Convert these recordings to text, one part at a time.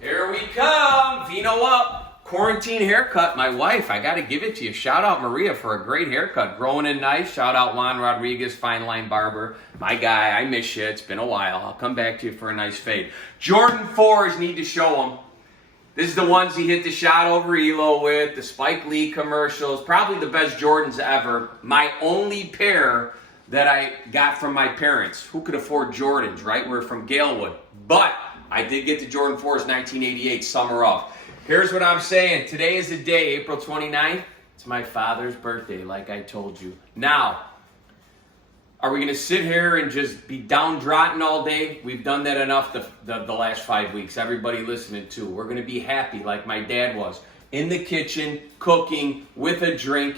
Here we come. Vino up. Quarantine haircut. My wife, I got to give it to you. Shout out Maria for a great haircut. Growing in nice. Shout out Juan Rodriguez, Fine Line Barber. My guy, I miss you. It's been a while. I'll come back to you for a nice fade. Jordan 4s, need to show them. This is the ones he hit the shot over Elo with, the Spike Lee commercials. Probably the best Jordans ever. My only pair that I got from my parents. Who could afford Jordans, right? We're from Galewood. But I did get the Jordan 4s 1988 summer off. Here's what I'm saying. Today is the day, April 29th. It's my father's birthday, like I told you. Now, are we going to sit here and just be downtrodden all day? We've done that enough the last 5 weeks. Everybody listening to. We're going to be happy like my dad was. In the kitchen, cooking, with a drink.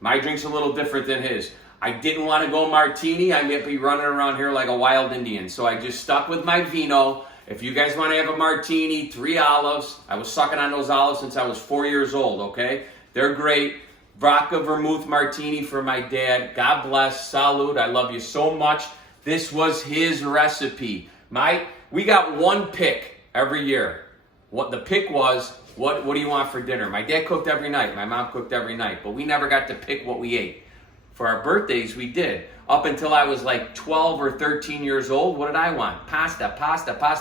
My drink's a little different than his. I didn't want to go martini. I might be running around here like a wild Indian. So I just stuck with my Vino. If you guys want to have a martini, 3 olives. I was sucking on those olives since I was 4 years old, okay? They're great. Vodka vermouth martini for my dad. God bless. Salud. I love you so much. This was his recipe. We got one pick every year. What the pick was, what do you want for dinner? My dad cooked every night. My mom cooked every night. But we never got to pick what we ate. For our birthdays, we did. Up until I was like 12 or 13 years old, what did I want? Pasta.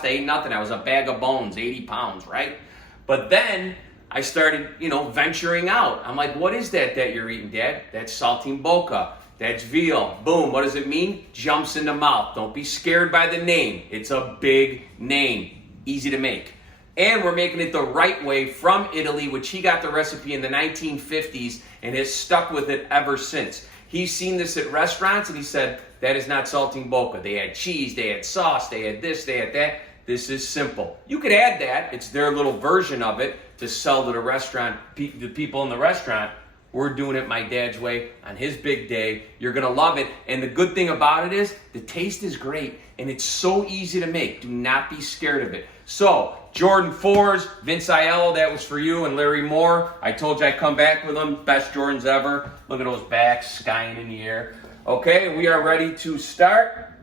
Ain't nothing. I was a bag of bones, 80 pounds, right? But then I started, venturing out. I'm like, what is that you're eating, Dad? That's Saltimbocca. That's veal. Boom. What does it mean? Jumps in the mouth. Don't be scared by the name. It's a big name. Easy to make. And we're making it the right way from Italy, which he got the recipe in the 1950s and has stuck with it ever since. He's seen this at restaurants and he said, that is not Saltimbocca. They had cheese, they had sauce, they had this, they had that. This is simple. You could add that. It's their little version of it to sell to the restaurant, the people in the restaurant. We're doing it my dad's way on his big day. You're going to love it. And the good thing about it is the taste is great and it's so easy to make. Do not be scared of it. So, Jordan 4s, Vince Aiello, that was for you, and Larry Moore. I told you I'd come back with them. Best Jordans ever. Look at those backs skying in the air. Okay, we are ready to start.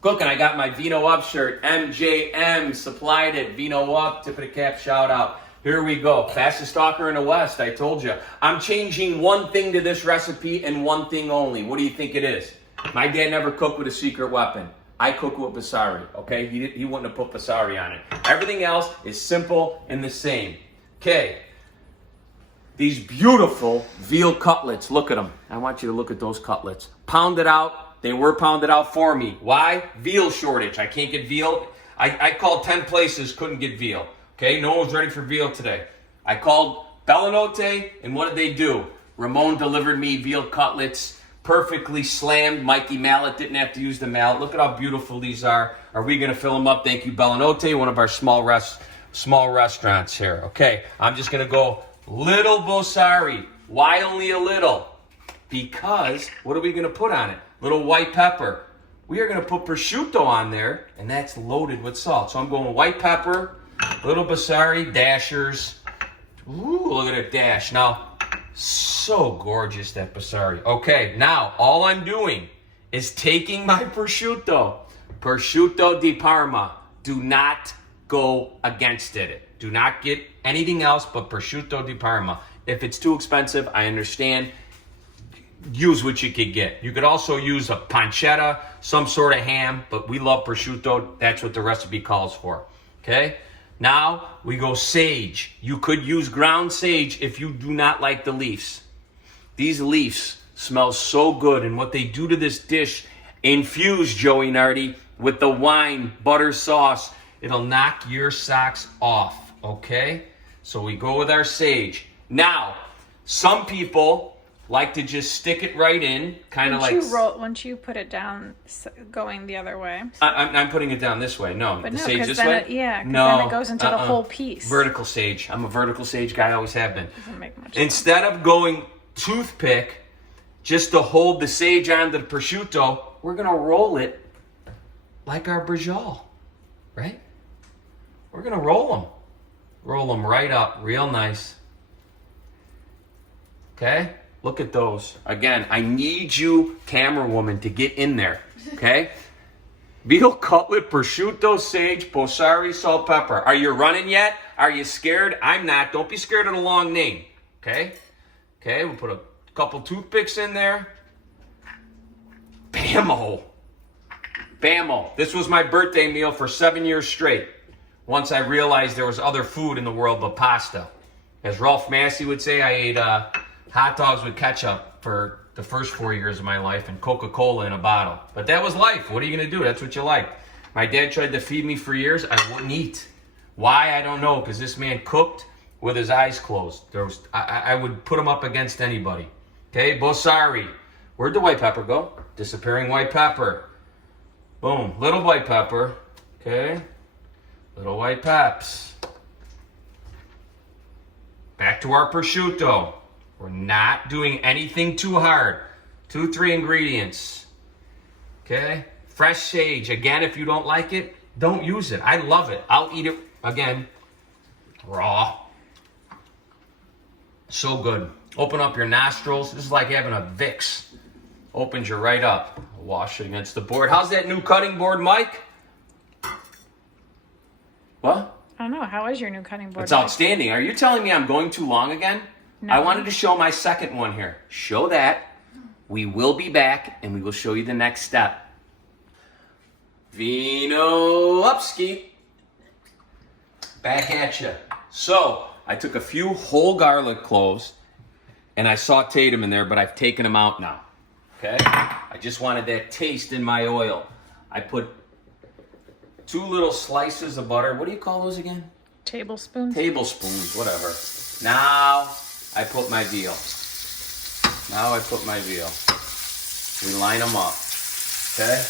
Cooking, I got my Vino Up shirt. MJM supplied it. Vino Up, tip of the cap, shout out. Here we go. Fastest talker in the West, I told you. I'm changing one thing to this recipe and one thing only. What do you think it is? My dad never cooked with a secret weapon. I cook with Basari, okay? He wouldn't have put Basari on it. Everything else is simple and the same. Okay. These beautiful veal cutlets. Look at them. I want you to look at those cutlets. Pounded out. They were pounded out for me. Why? Veal shortage. I can't get veal. I called 10 places, couldn't get veal. Okay, no one's ready for veal today. I called Bellinote, and what did they do? Ramon delivered me veal cutlets, perfectly slammed. Mikey Mallet didn't have to use the mallet. Look at how beautiful these are. Are we going to fill them up? Thank you, Bellinote, one of our small restaurants here. Okay, I'm just going to go little Bosari. Why only a little? Because what are we going to put on it? Little white pepper. We are going to put prosciutto on there, and that's loaded with salt. So I'm going white pepper, little Basari, dashers. Ooh, look at it dash. Now, so gorgeous, that Basari. Okay, now all I'm doing is taking my prosciutto di Parma. Do not go against it. Do not get anything else but prosciutto di Parma. If it's too expensive, I understand. Use what you could get. You could also use a pancetta, some sort of ham, but we love prosciutto. That's what the recipe calls for. Okay? Now we go sage. You could use ground sage if you do not like the leaves. These leaves smell so good, and what they do to this dish, infused, Joey Nardi, with the wine, butter sauce, it'll knock your socks off, okay? So we go with our sage. Now, some people like to just stick it right in, kind of like... Once you put it down, going the other way. I'm putting it down this way. No, but the no, sage this then way? then it goes into the whole piece. Vertical sage. I'm a vertical sage guy, always have been. Doesn't make much sense. Instead of going toothpick just to hold the sage onto the prosciutto, we're going to roll it like our brajol, right? We're going to roll them. Roll them right up, real nice. Okay? Look at those. Again, I need you, camera woman, to get in there, okay? Veal cutlet, prosciutto, sage, Bossari, salt, pepper. Are you running yet? Are you scared? I'm not. Don't be scared of the long name. Okay? Okay, we'll put a couple toothpicks in there. Bammo. Bammo. This was my birthday meal for 7 years straight. Once I realized there was other food in the world but pasta. As Ralph Massey would say, I ate hot dogs with ketchup for the first 4 years of my life and Coca-Cola in a bottle. But that was life. What are you going to do? That's what you like. My dad tried to feed me for years. I wouldn't eat. Why? I don't know. Because this man cooked with his eyes closed. I would put him up against anybody. Okay, Bossari. Where'd the white pepper go? Disappearing white pepper. Boom. Little white pepper. Okay. Little white peps. Back to our prosciutto. We're not doing anything too hard. 2-3 ingredients. Okay? Fresh sage. Again, if you don't like it, don't use it. I love it. I'll eat it, again, raw. So good. Open up your nostrils. This is like having a Vicks. Opens you right up. Wash it against the board. How's that new cutting board, Mike? What? I don't know. How is your new cutting board? It's outstanding. Are you telling me I'm going too long again? No. I wanted to show my second one here. Show that. We will be back, and we will show you the next step. Vino upski. Back at you. So, I took a few whole garlic cloves, and I sauteed them in there, but I've taken them out now. Okay? I just wanted that taste in my oil. I put 2 little slices of butter. What do you call those again? Tablespoons? Tablespoons, whatever. Now, I put my veal. We line them up. Okay?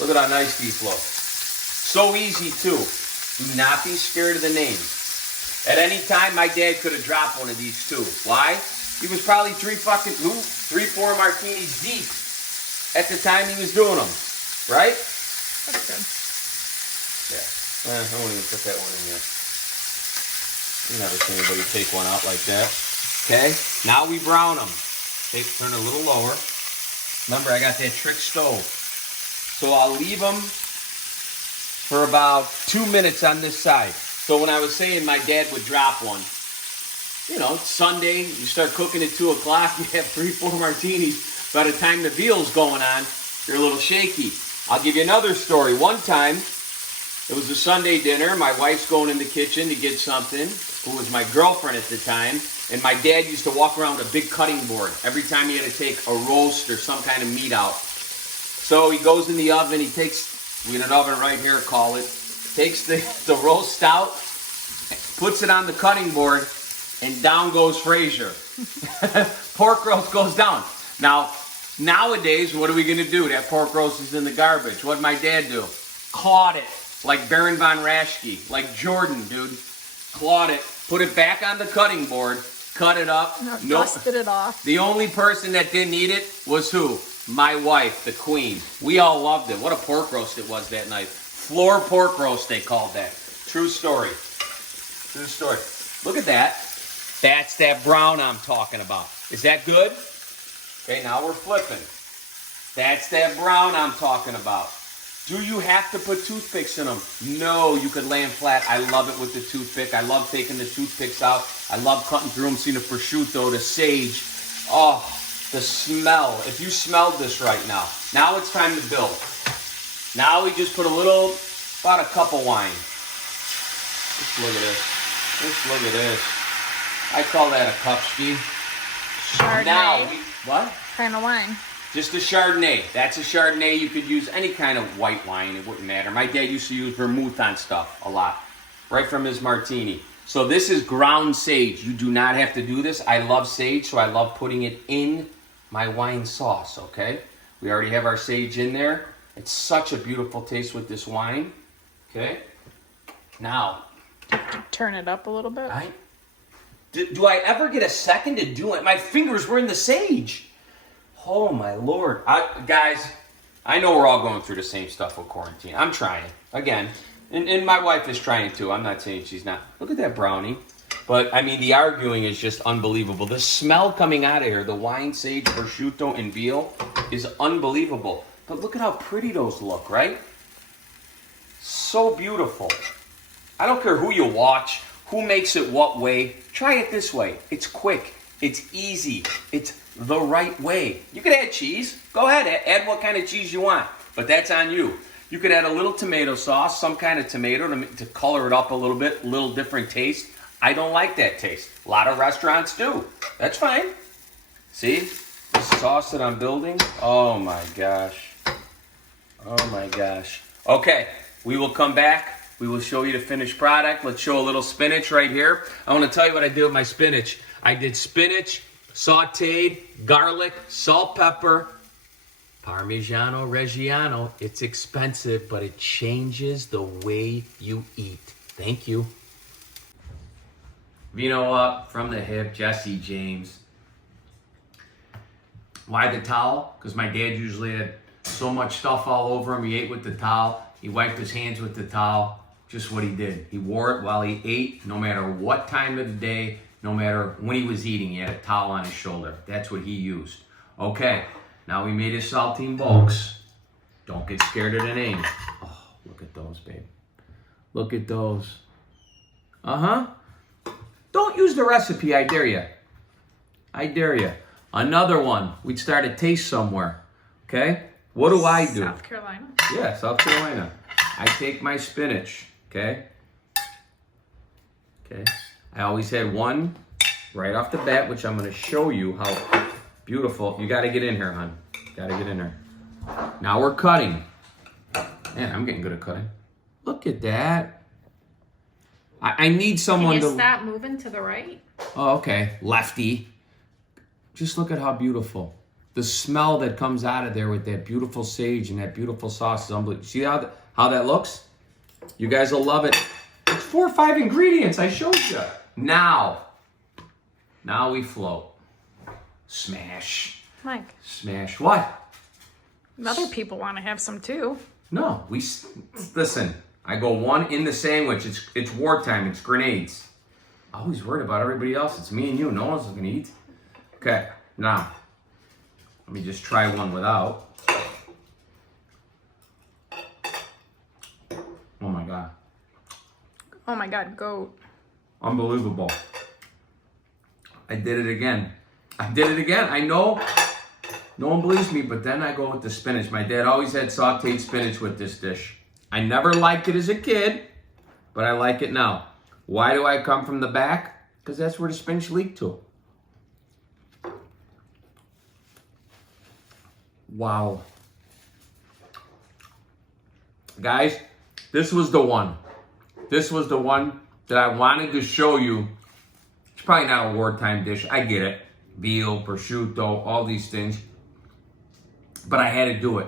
Look at how nice these look. So easy, too. Do not be scared of the name. At any time, my dad could have dropped one of these, too. Why? He was probably 3-4 martinis deep at the time he was doing them. Right? That's good. Yeah. I won't even put that one in there. You never see anybody take one out like that. Okay? Now we brown them. Turn a little lower. Remember, I got that trick stove. So I'll leave them for about 2 minutes on this side. So when I was saying my dad would drop one, you know, Sunday, you start cooking at 2 o'clock, you have 3-4 martinis. By the time the veal's going on, you're a little shaky. I'll give you another story. One time, it was a Sunday dinner. My wife's going in the kitchen to get something, who was my girlfriend at the time. And my dad used to walk around with a big cutting board every time he had to take a roast or some kind of meat out. So he goes in the oven. He takes, we had an oven right here, call it. Takes the roast out, puts it on the cutting board, and down goes Fraser. Pork roast goes down. Now, nowadays, what are we going to do? That pork roast is in the garbage. What'd my dad do? Clawed it. Like Baron von Raschke. Like Jordan, dude. Clawed it. Put it back on the cutting board. Cut it up. Dusted it off. The only person that didn't eat it was who? My wife, the queen. We all loved it. What a pork roast it was that night. Floor pork roast, they called that. True story. True story. Look at that. That's that brown I'm talking about. Is that good? Okay, now we're flipping. That's that brown I'm talking about. Do you have to put toothpicks in them? No, you could lay them flat. I love it with the toothpick. I love taking the toothpicks out. I love cutting through them, seeing the prosciutto, the sage. Oh, the smell. If you smelled this right now. Now it's time to build. Now we just put about a cup of wine. Just look at this. Just look at this. I call that a cupski. Chardonnay. Now, what? Kind of wine. Just a Chardonnay. That's a Chardonnay. You could use any kind of white wine. It wouldn't matter. My dad used to use vermouth on stuff a lot. Right from his martini. So this is ground sage. You do not have to do this. I love sage, so I love putting it in my wine sauce, okay? We already have our sage in there. It's such a beautiful taste with this wine, okay? Now. Turn it up a little bit. Do I ever get a second to do it? My fingers were in the sage. Oh, my Lord. Guys, I know we're all going through the same stuff with quarantine. I'm trying. Again. And my wife is trying too. I'm not saying she's not. Look at that brownie. But, I mean, the arguing is just unbelievable. The smell coming out of here, the wine, sage, prosciutto, and veal is unbelievable. But look at how pretty those look, right? so beautiful. I don't care who you watch, who makes it what way. Try it this way. It's quick. It's easy. It's the right way. You could add cheese. Go ahead. Add what kind of cheese you want. But that's on you. You could add a little tomato sauce, some kind of tomato to color it up a little bit, a little different taste. I don't like that taste. A lot of restaurants do. That's fine. See? This sauce that I'm building. Oh my gosh. Oh my gosh. Okay, we will come back. We will show you the finished product. Let's show a little spinach right here. I want to tell you what I did with my spinach. I did spinach, sauteed, garlic, salt, pepper, Parmigiano Reggiano. It's expensive, but it changes the way you eat. Thank you. Vino up from the hip, Jesse James. Why the towel? Because my dad usually had so much stuff all over him. He ate with the towel. He wiped his hands with the towel. Just what he did. He wore it while he ate, no matter what time of the day, no matter when he was eating. He had a towel on his shoulder. That's what he used. Okay, now we made his saltimbocs. Don't get scared of the name. Oh, look at those, babe. Look at those. Uh-huh. Don't use the recipe, I dare you. I dare you. Another one. We'd start a taste somewhere. Okay? What do I do? South Carolina. Yeah, South Carolina. I take my spinach, okay? Okay. I always had one right off the bat, which I'm going to show you how beautiful. You got to get in here, hon. Got to get in there. Now we're cutting. Man, I'm getting good at cutting. Look at that. I need someone Can you to... stop moving to the right? Oh, okay. Lefty. Just look at how beautiful. The smell that comes out of there with that beautiful sage and that beautiful sauce is unbelievable. See how that looks? You guys will love it. It's 4 or 5 ingredients. I showed you. Now we float. Smash. Mike, Smash. What? other people want to have some too. No, listen. I go one in the sandwich. It's wartime. It's grenades. Always worried about everybody else. It's me and you. No one's gonna eat. Okay, now let me just try one without. Oh my god. Oh my God, goat. Unbelievable. I did it again. I know no one believes me, but then I go with the spinach. My dad always had sauteed spinach with this dish. I never liked it as a kid, but I like it now. Why do I come from the back? Because that's where the spinach leaked to. Wow. Guys, this was the one. This was the one that I wanted to show you. It's probably not a wartime dish. I get it. Veal, prosciutto, all these things. But I had to do it.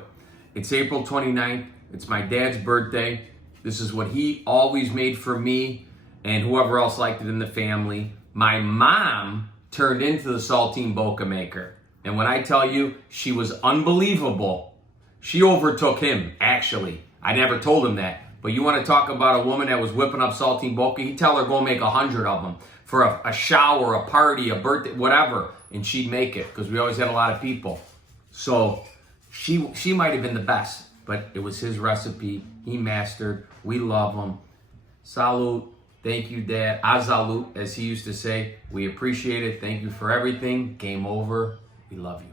It's April 29th. It's my dad's birthday. This is what he always made for me and whoever else liked it in the family. My mom turned into the Saltimbocca maker. And when I tell you, she was unbelievable. She overtook him, actually. I never told him that. But you want to talk about a woman that was whipping up Saltimbocca, he'd tell her go make 100 of them for a shower, a party, a birthday, whatever. And she'd make it because we always had a lot of people. So she might have been the best, but it was his recipe. He mastered. We love him. Salute. Thank you, Dad. Azalut, as he used to say. We appreciate it. Thank you for everything. Game over. We love you.